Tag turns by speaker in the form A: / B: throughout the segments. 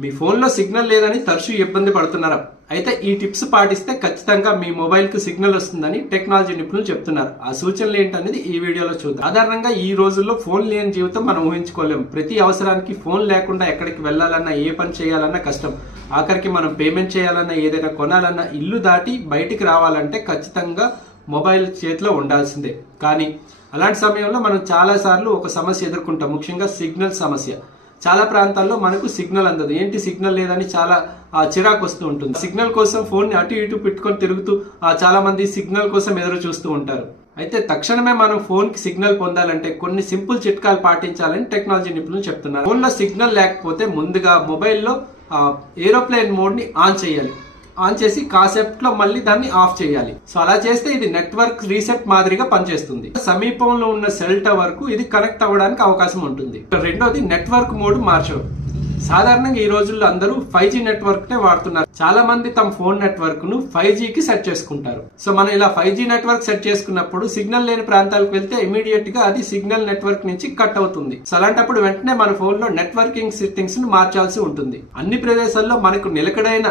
A: మీ ఫోన్లో సిగ్నల్ లేదని తరచూ ఇబ్బంది పడుతున్నారా. అయితే ఈ టిప్స్ పాటిస్తే ఖచ్చితంగా మీ మొబైల్కి సిగ్నల్ వస్తుందని టెక్నాలజీ నిపుణులు చెప్తున్నారు. ఆ సూచనలు ఏంటనేది ఈ వీడియోలో చూద్దాం. సాధారణంగా ఈ రోజుల్లో ఫోన్ లేని జీవితం మనం ఊహించుకోలేం. ప్రతి అవసరానికి ఫోన్ లేకుండా ఎక్కడికి వెళ్ళాలన్నా ఏ పని చేయాలన్నా కష్టం. ఆఖరికి మనం పేమెంట్ చేయాలన్నా ఏదైనా కొనాలన్నా ఇల్లు దాటి బయటికి రావాలంటే ఖచ్చితంగా మొబైల్ చేతిలో ఉండాల్సిందే. కానీ అలాంటి సమయంలో మనం చాలాసార్లు ఒక సమస్య ఎదుర్కొంటాం. ముఖ్యంగా సిగ్నల్ సమస్య. చాలా ప్రాంతాల్లో మనకు సిగ్నల్ అందదు. ఏంటి సిగ్నల్ లేదని చాలా ఆ, చిరాకు వస్తూ ఉంటుంది. సిగ్నల్ కోసం ఫోన్ని అటు ఇటు పెట్టుకొని తిరుగుతూ ఆ, చాలా మంది సిగ్నల్ కోసం ఎదురు చూస్తూ ఉంటారు. అయితే తక్షణమే మనం ఫోన్కి సిగ్నల్ పొందాలంటే కొన్ని సింపుల్ చిట్కాలు పాటించాలని టెక్నాలజీ నిపుణులు చెప్తున్నారు. ఫోన్లో సిగ్నల్ లేకపోతే ముందుగా మొబైల్లో ఏరోప్లేన్ మోడ్ని ఆన్ చేయాలి. ఆన్ చేసి కాసేపట్లో మళ్ళీ దాన్ని ఆఫ్ చేయాలి. సో అలా చేస్తే ఇది నెట్వర్క్ రీసెట్ మాదిరిగా పనిచేస్తుంది. సమీపంలో ఉన్న సెల్ టవర్కు ఇది కనెక్ట్ అవ్వడానికి అవకాశం ఉంటుంది. రెండోది నెట్వర్క్ మోడ్ మార్చడం. సాధారణంగా ఈ రోజుల్లో అందరూ ఫైవ్ జీ నెట్వర్క్ నే వాడుతున్నారు. చాలా మంది తమ ఫోన్ నెట్వర్క్ను ఫైవ్ జీ కి సెట్ చేసుకుంటారు. సో మనం ఇలా ఫైవ్ జీ నెట్వర్క్ సెట్ చేసుకున్నప్పుడు సిగ్నల్ లేని ప్రాంతాలకు వెళ్తే ఇమీడియట్గా అది సిగ్నల్ నెట్వర్క్ నుంచి కట్ అవుతుంది. సో అలాంటప్పుడు వెంటనే మన ఫోన్లో నెట్వర్కింగ్ సెట్టింగ్స్ను మార్చాల్సి ఉంటుంది. అన్ని ప్రదేశాల్లో మనకు నిలకడైన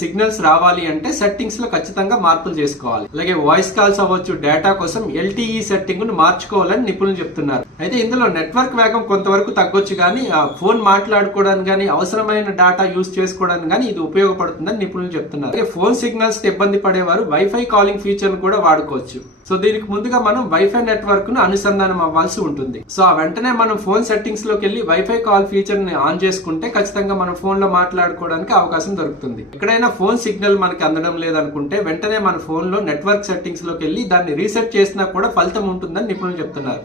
A: సిగ్నల్స్ రావాలి అంటే సెట్టింగ్స్లో ఖచ్చితంగా మార్పులు చేసుకోవాలి. అలాగే వాయిస్ కాల్స్ అవ్వచ్చు డేటా కోసం ఎల్టీఈ సెట్టింగ్ను మార్చుకోవాలని నిపుణులు చెప్తున్నారు. అయితే ఇందులో నెట్వర్క్ వేగం కొంతవరకు తగ్గొచ్చు కానీ ఆ ఫోన్ మాట్లాడుకోవడానికి కానీ అవసరమైన డేటా యూస్ చేసుకోవడానికి కానీ ఇది ఉపయోగపడుతుందని నిపుణులు చెప్తున్నారు. అలాగే ఫోన్ సిగ్నల్స్ ఇబ్బంది పడేవారు వైఫై కాలింగ్ ఫీచర్ కూడా వాడుకోవచ్చు. సో దీనికి ముందుగా మనం వైఫై నెట్వర్క్ను అనుసంధానం అవ్వాల్సి ఉంటుంది. సో ఆ వెంటనే మనం ఫోన్ సెట్టింగ్స్లోకి వెళ్ళి వైఫై కాల్ ఫీచర్ని ఆన్ చేసుకుంటే ఖచ్చితంగా మనం ఫోన్లో మాట్లాడుకోవడానికి అవకాశం దొరుకుతుంది. ఎక్కడైనా ఫోన్ సిగ్నల్ మనకి అందడం లేదనుకుంటే వెంటనే మన ఫోన్లో నెట్వర్క్ సెట్టింగ్స్లోకి వెళ్ళి దాన్ని రీసెట్ చేసినా కూడా ఫలితం ఉంటుందని నిపుణులు చెప్తున్నారు.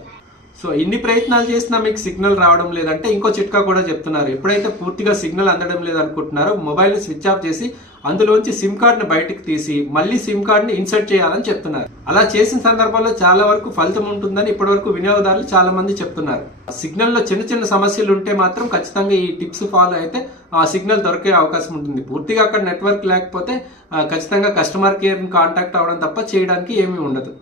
A: సో ఇన్ని ప్రయత్నాలు చేసినా మీకు సిగ్నల్ రావడం లేదంటే ఇంకో చిట్కా కూడా చెప్తున్నారు. ఎప్పుడైతే పూర్తిగా సిగ్నల్ అందడం లేదనుకుంటున్నారో మొబైల్ స్విచ్ ఆఫ్ చేసి అందులోంచి సిమ్ కార్డ్ని బయటకు తీసి మళ్ళీ సిమ్ కార్డ్ని ఇన్సర్ట్ చేయాలని చెప్తున్నారు. అలా చేసిన సందర్భంలో చాలా వరకు ఫలితం ఉంటుందని ఇప్పటివరకు వినియోగదారులు చాలా మంది చెప్తున్నారు. సిగ్నల్లో చిన్న చిన్న సమస్యలు ఉంటే మాత్రం ఖచ్చితంగా ఈ టిప్స్ ఫాలో అయితే ఆ సిగ్నల్ దొరికే అవకాశం ఉంటుంది. పూర్తిగా అక్కడ నెట్వర్క్ లేకపోతే ఖచ్చితంగా కస్టమర్ కేర్ కాంటాక్ట్ అవ్వడం తప్ప చేయడానికి ఏమీ ఉండదు.